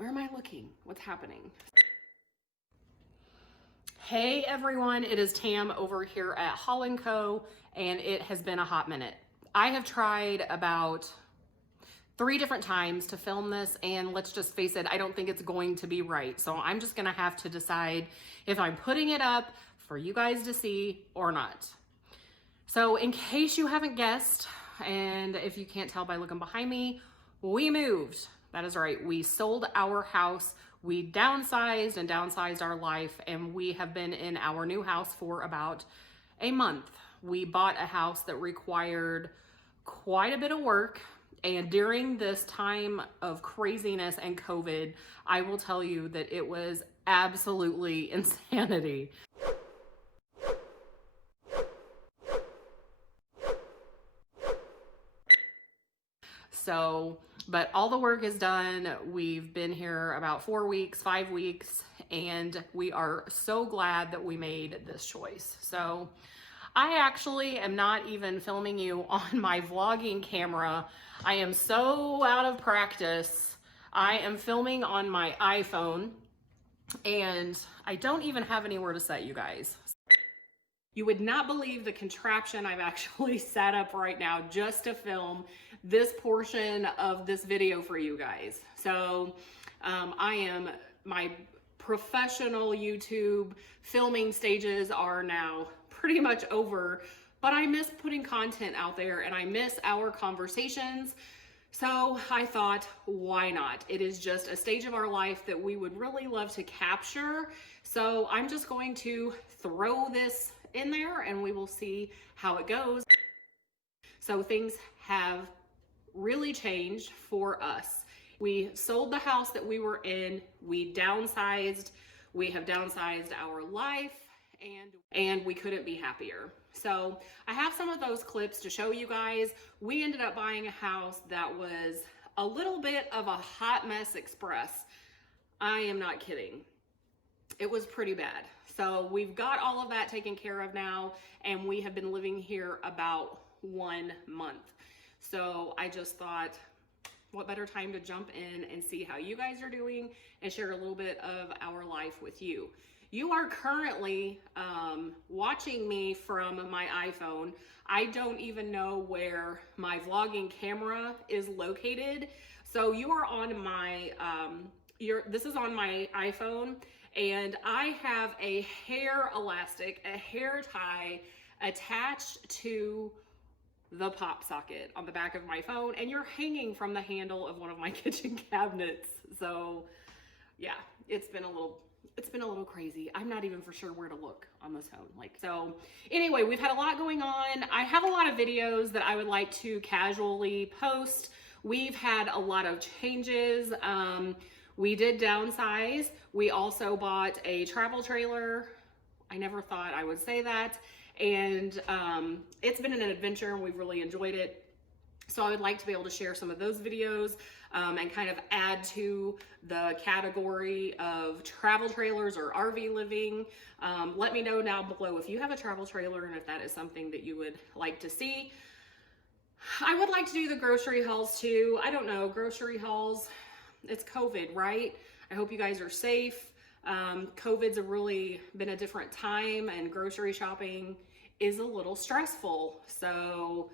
Where am I looking? What's happening? Hey everyone, it is Tam over here at HaulandCo, and it has been a hot minute. I have tried about 3 different times to film this, and let's just face it, I don't think it's going to be right. So I'm just gonna have to decide if I'm putting it up for you guys to see or not. So in case you haven't guessed, and if you can't tell by looking behind me, we moved. That is right, we sold our house. We downsized and downsized our life, and we have been in our new house for about a month. We bought a house that required quite a bit of work, and during this time of craziness and COVID, I will tell you that it was absolutely insanity. So, but all the work is done. We've been here about 4 weeks, 5 weeks, and we are so glad that we made this choice. So I actually am not even filming you on my vlogging camera. I am so out of practice. I am filming on my iPhone, and I don't even have anywhere to set you guys. You would not believe the contraption I've actually set up right now just to film this portion of this video for you guys. So my professional YouTube filming stages are now pretty much over, but I miss putting content out there and I miss our conversations. So I thought, why not? It is just a stage of our life that we would really love to capture. So I'm just going to throw this in there and we will see how it goes. So things have really changed for us. We sold the house that we were in, we downsized, we have downsized our life, and we couldn't be happier. So I have some of those clips to show you guys. We ended up buying a house that was a little bit of a hot mess express. I am not kidding. It was pretty bad. So we've got all of that taken care of now, and we have been living here about 1 month. So I just thought, what better time to jump in and see how you guys are doing and share a little bit of our life with you. You are currently watching me from my iPhone. I don't even know where my vlogging camera is located. So you are on my, this is on my iPhone, and I have a hair elastic, a hair tie attached to the pop socket on the back of my phone, and you're hanging from the handle of one of my kitchen cabinets. So yeah, it's been a little crazy. I'm not even for sure where to look on this phone. So anyway, we've had a lot going on. I have a lot of videos that I would like to casually post. We've had a lot of changes. We did downsize. We also bought a travel trailer. I never thought I would say that. And it's been an adventure and we've really enjoyed it. So I would like to be able to share some of those videos and kind of add to the category of travel trailers or RV living. Let me know down below if you have a travel trailer and if that is something that you would like to see. I would like to do the grocery hauls too. I don't know, grocery hauls, it's COVID, right? I hope you guys are safe. COVID's really been a different time, and grocery shopping is a little stressful. So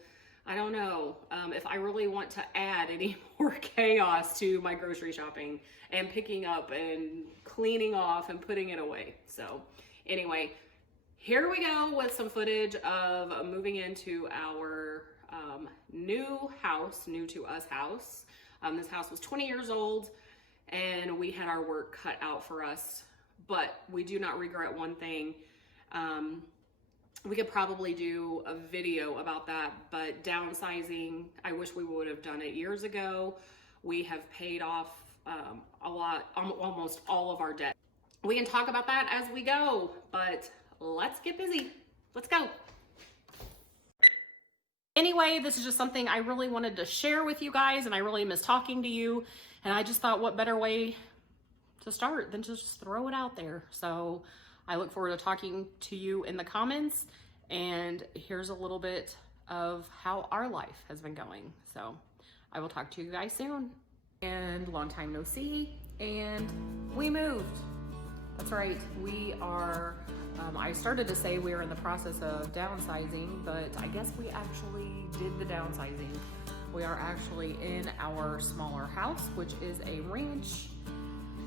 I don't know if I really want to add any more chaos to my grocery shopping and picking up and cleaning off and putting it away. So anyway, here we go with some footage of moving into our new house, new to us house. This house was 20 years old and we had our work cut out for us, but we do not regret one thing. We could probably do a video about that, but downsizing, I wish we would have done it years ago. We have paid off a lot, almost all of our debt. We can talk about that as we go, but let's get busy. Let's go. Anyway, this is just something I really wanted to share with you guys, and I really miss talking to you. And I just thought, what better way to start than to just throw it out there. So I look forward to talking to you in the comments, and here's a little bit of how our life has been going. So I will talk to you guys soon. And long time no see, and we moved. That's right, we are, I started to say we were in the process of downsizing, but I guess we actually did the downsizing. We are actually in our smaller house, which is a ranch,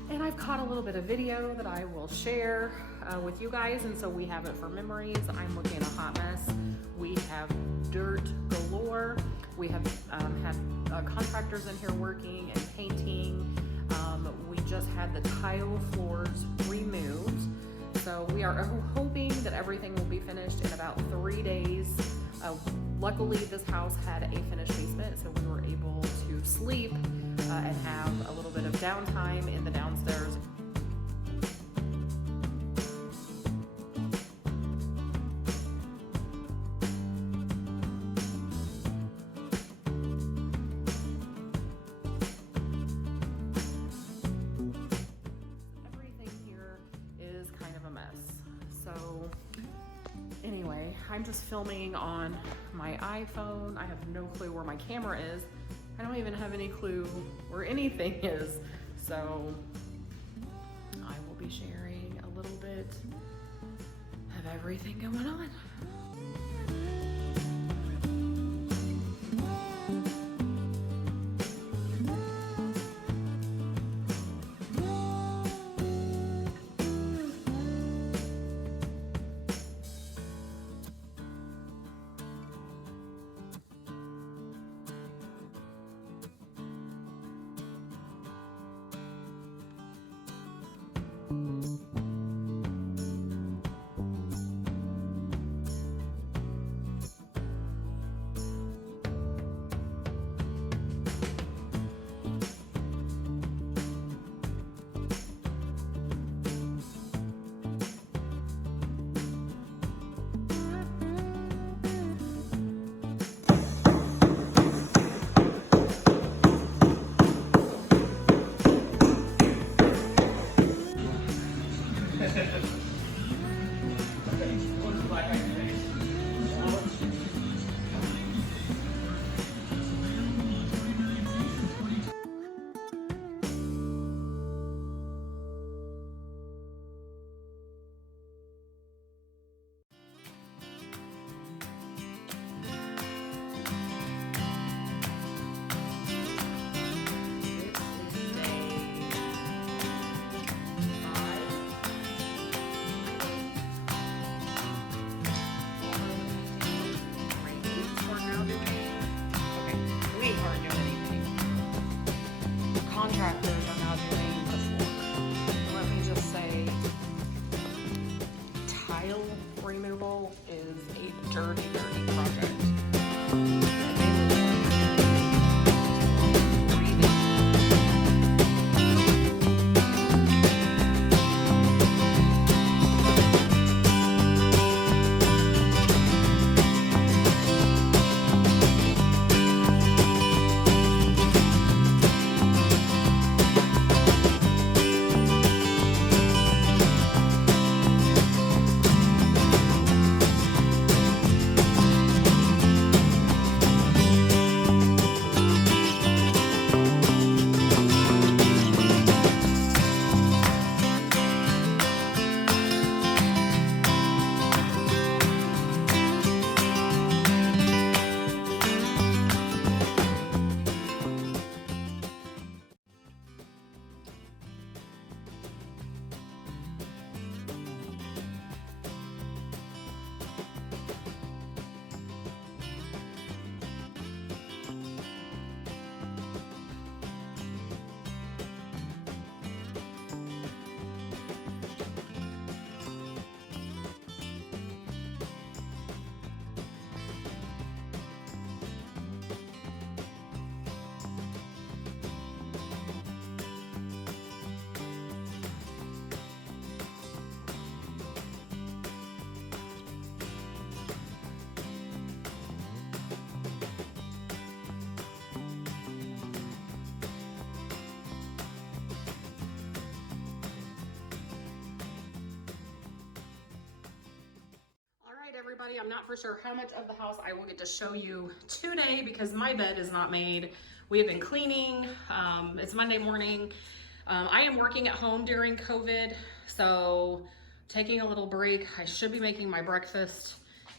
and I've caught a little bit of video that I will share with you guys, and so we have it for memories. I'm looking at a hot mess. We have dirt galore. We have had contractors in here working and painting. We just had the tile floors removed. So we are hoping that everything will be finished in about 3 days. Luckily, this house had a finished basement, so we were able to sleep and have a little bit of downtime in the downstairs. Anyway, I'm just filming on my iPhone. I have no clue where my camera is. I don't even have any clue where anything is. So I will be sharing a little bit of everything going on. Contractors are now doing the floor. Let me just say, tile removal is a dirty, dirty project. Everybody, I'm not for sure how much of the house I will get to show you today because my bed is not made. We have been cleaning. It's Monday morning. I am working at home during COVID, so taking a little break. I should be making my breakfast,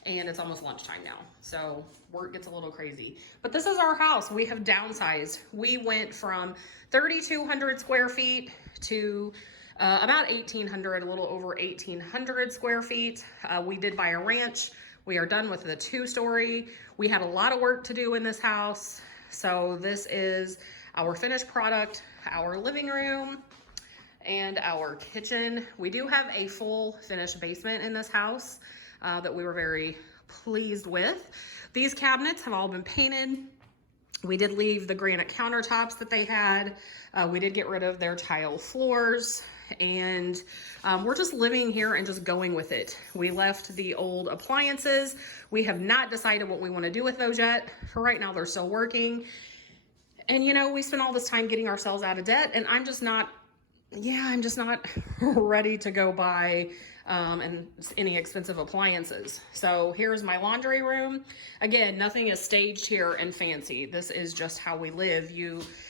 and it's almost lunchtime now, so work gets a little crazy. But this is our house. We have downsized. We went from 3,200 square feet to about 1,800, a little over 1,800 square feet. We did buy a ranch. We are done with the 2-story. We had a lot of work to do in this house. So this is our finished product, our living room, and our kitchen. We do have a full finished basement in this house that we were very pleased with. These cabinets have all been painted. We did leave the granite countertops that they had. We did get rid of their tile floors, and we're just living here and just going with it. We left the old appliances. We have not decided what we want to do with those yet. For right now, they're still working. And you know, we spent all this time getting ourselves out of debt, and I'm just not ready to go buy any expensive appliances. So here's my laundry room. Again, nothing is staged here and fancy. This is just how we live.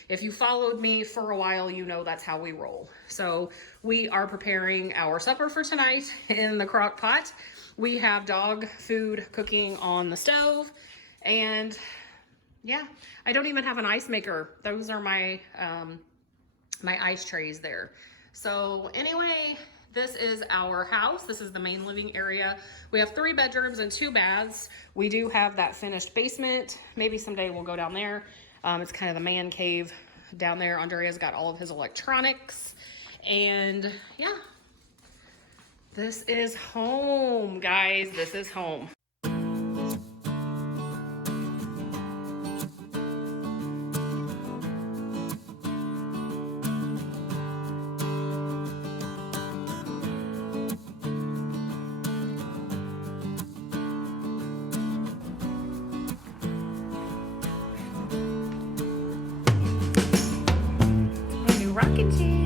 If you followed me for a while, you know that's how we roll. So we are preparing our supper for tonight in the crock pot. We have dog food cooking on the stove, and yeah, I don't even have an ice maker. Those are my my ice trays there. So anyway, this is our house. This is the main living area. We have 3 bedrooms and 2 baths. We do have that finished basement. Maybe someday we'll go down there. It's kind of the man cave down there. Andrea's got all of his electronics. And yeah, this is home, guys. This is home. Rocket chair.